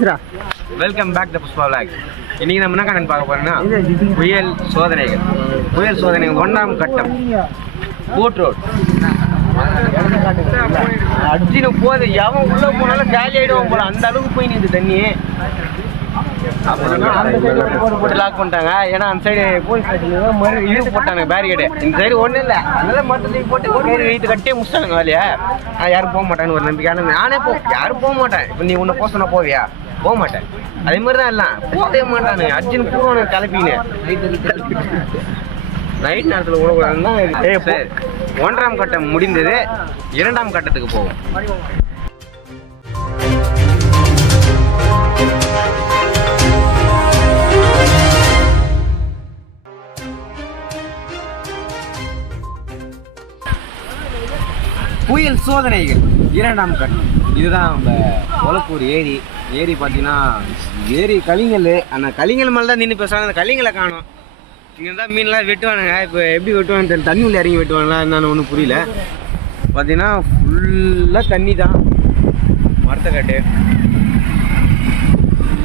Welcome back to Pushpa vlog. இன்னைக்கு நம்ம என்ன கண்டென்ட் பார்க்க போறோம்னா புயல் சோதனைகள். புயல் சோதனைகள் 1ஆம் கட்டம் போட் ரோட் அடிச்சுன்னு போகுது. எவன் உள்ள போனாலும் காலி ஆயிடுவோம் போல, அந்த அளவுக்கு போய் நிற்குது தண்ணி. போட்டு லாக் பண்ணிட்டாங்க. ஏன்னா அந்த சைடு போலீஸ் ஸ்டேஷன் இது போட்டாங்க பேரிகேடு. இந்த சைடு ஒன்றும் இல்லை, அதனால மட்டும் போட்டு வீட்டு கட்டியே முடிச்சாங்க வேலையா. யாரும் போக மாட்டான்னு ஒரு நம்பிக்கையான நானே யாரும் போக மாட்டேன். இப்போ நீ உன்னை போக சொன்னா போவியா? போக மாட்டேன். அதே மாதிரி தான் எல்லாம் போகவே மாட்டானுங்க. அர்ஜுன் பூர்வனை கிளப்பின்னு நைட் நேரத்தில் உணவுதான். 1ஆம் கட்டம் முடிந்தது, 2ஆம் கட்டத்துக்கு போகும். புயல் சோதனைகள் 2ஆம் கட்டம். இதுதான் நம்ம ஒலக்கூர் ஏரி. ஏரி பார்த்தீங்கன்னா ஏரி கலிங்கல். ஆனால் கலிங்கல் மேலே தான் நின்று பேசுகிறாங்க. அந்த கலிங்கலை காணும். இங்கே தான் மீன்லாம் வெட்டுவானுங்க. இப்போ எப்படி வெட்டுவான்னு தெரியல. தண்ணி உள்ள இறங்கி வெட்டுவாங்களா என்னன்னு ஒன்றும் புரியல. பார்த்தீங்கன்னா ஃபுல்லாக தண்ணி தான். மரத்தை காட்டு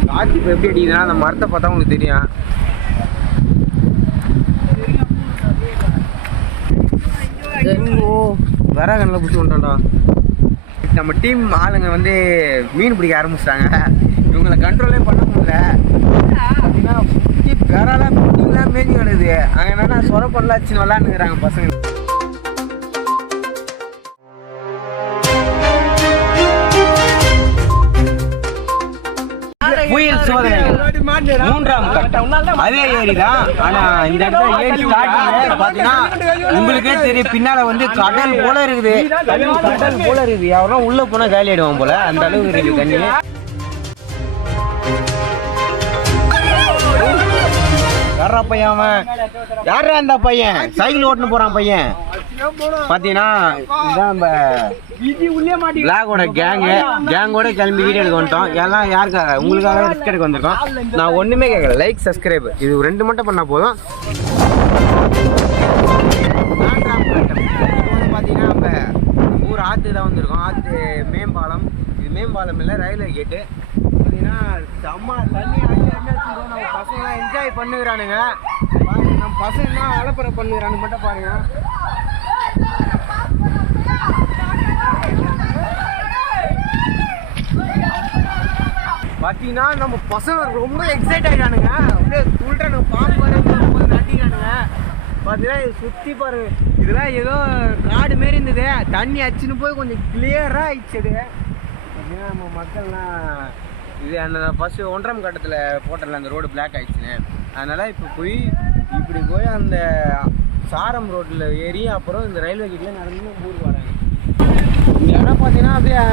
காற்று இப்போ எப்படி அடிக்குதுன்னா அந்த மரத்தை பார்த்தா உங்களுக்கு தெரியும். விறகண்ணில் பிடிச்சி கொண்டாண்டா. நம்ம டீம் ஆளுங்க வந்து மீன் பிடிக்க ஆரம்பிச்சிட்டாங்க. இவங்களை கண்ட்ரோலே பண்ண முடியல. அப்படின்னா விறலாம் குட்டிங்களாம் மேஞ்சி கிடக்குது. அங்கே என்னன்னா சொர பண்ணலாச்சுன்னு விளாண்டுக்கிறாங்க பசங்க. புயல் சோதனைகள் 3ஆம் கட்டம். அதே ஏரி தான். ஆனா இந்த இடத்துல ஏரி ஸ்டார்டிங் பாத்தீங்கன்னா உங்களுக்கே தெரியும். பின்னால வந்து கடல் போல இருக்குது. கடல் போல இருக்குது. யாரும் உள்ள போனா காலி ஆயிடுவான் போல, அந்த அளவுக்கு இருக்குது தண்ணி. யாரா பையன் அவன்? யாரா அந்த பையன்? சைக்கிள் ஓட்டுன்னு போறான் பையன். பாத்தீங்கன்னா இதுதான் நம்ம பிளாகோட கேங்கோட கிளம்பி வீடியோ எடுக்க வந்துட்டோம். எல்லாம் யாருக்காக? உங்களுக்காக ரிஸ்க் எடுக்க வந்திருக்கோம். நான் ஒண்ணுமே கேட்கல. லைக் சப்ஸ்கிரைப் இது 2 மட்டும் பண்ணா போதும். பாத்தீங்கன்னா நம்ம ஊர் ஆத்து தான் வந்திருக்கோம். ஆத்து மேம்பாலம். இது மேம்பாலம் இல்லை, ரயில்வே கேட்டு. பார்த்தீங்கன்னா செம்ம தண்ணி. நம்ம பசங்களாம் என்ஜாய் பண்ணுகிறானுங்க. நம்ம பசங்க அலப்பறை பண்ணுகிறானு மட்டும் பாருங்க. பார்த்தீங்கன்னா நம்ம பசங்க ரொம்ப எக்ஸைட் ஆகிட்டானுங்க. அப்படியே துள்ளுறானுங்க. பாம்பு நட்டிக்கிறானுங்க. பார்த்தீங்கன்னா இது சுற்றி பாருங்க. இதெல்லாம் ஏதோ காடு மாரி இருந்தது. தண்ணி அச்சுன்னு போய் கொஞ்சம் கிளியராக ஆயிடுச்சு. பார்த்தீங்கன்னா நம்ம மக்கள்லாம் இது அந்த ஃபஸ்ட்டு 1ஆம் கட்டத்தில் போட்டல அந்த ரோடு பிளாக் ஆகிடுச்சுன்னு. அதனால் இப்போ போய் இப்படி போய் அந்த சாரம் ரோட்டில் ஏறி அப்புறம் இந்த ரயில்வே கேட்டில் நடந்து ஊருக்கு வராங்க. இந்த இடம் பார்த்தீங்கன்னா அப்படியே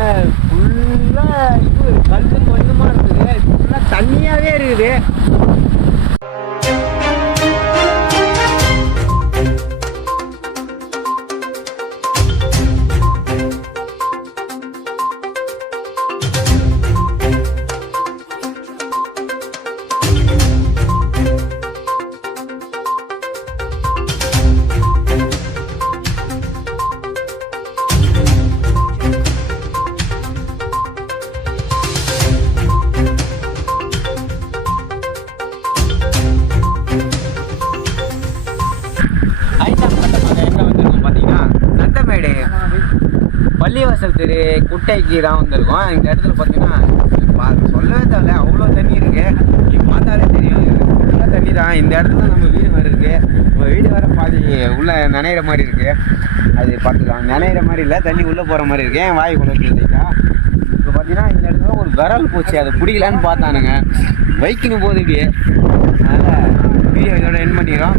ஃபுல்லாக இது கல் கொஞ்சமாக இருக்குது. ஃபுல்லாக தண்ணியாகவே இருக்குது. பள்ளிவாசல் தெரு குட்டைக்கு தான் வந்திருக்கோம். இந்த இடத்துல பார்த்தீங்கன்னா சொல்லவே தேவையில்ல, அவ்வளோ தண்ணி இருக்குது. நீங்கள் பார்த்தாலே தெரியும். ஃபுல்லாக தண்ணி தான். இந்த இடத்துல நம்ம வீடு வேறு இருக்குது. நம்ம வீடு வேறு பாதி உள்ளே நனைகிற மாதிரி இருக்குது. அது பார்த்துக்கலாம். நனைகிற மாதிரி இல்லை, தண்ணி உள்ளே போகிற மாதிரி இருக்குது. என் வாய் கொண்டு இல்லைங்களா. இப்போ பார்த்தீங்கன்னா இந்த இடத்துல ஒரு விரல் போச்சு. அதை பிடிக்கலான்னு பார்த்தானுங்க. பைக்குன்னு போகுது. அதனால் வீடியோ இதோட என் பண்ணிக்கிறோம்.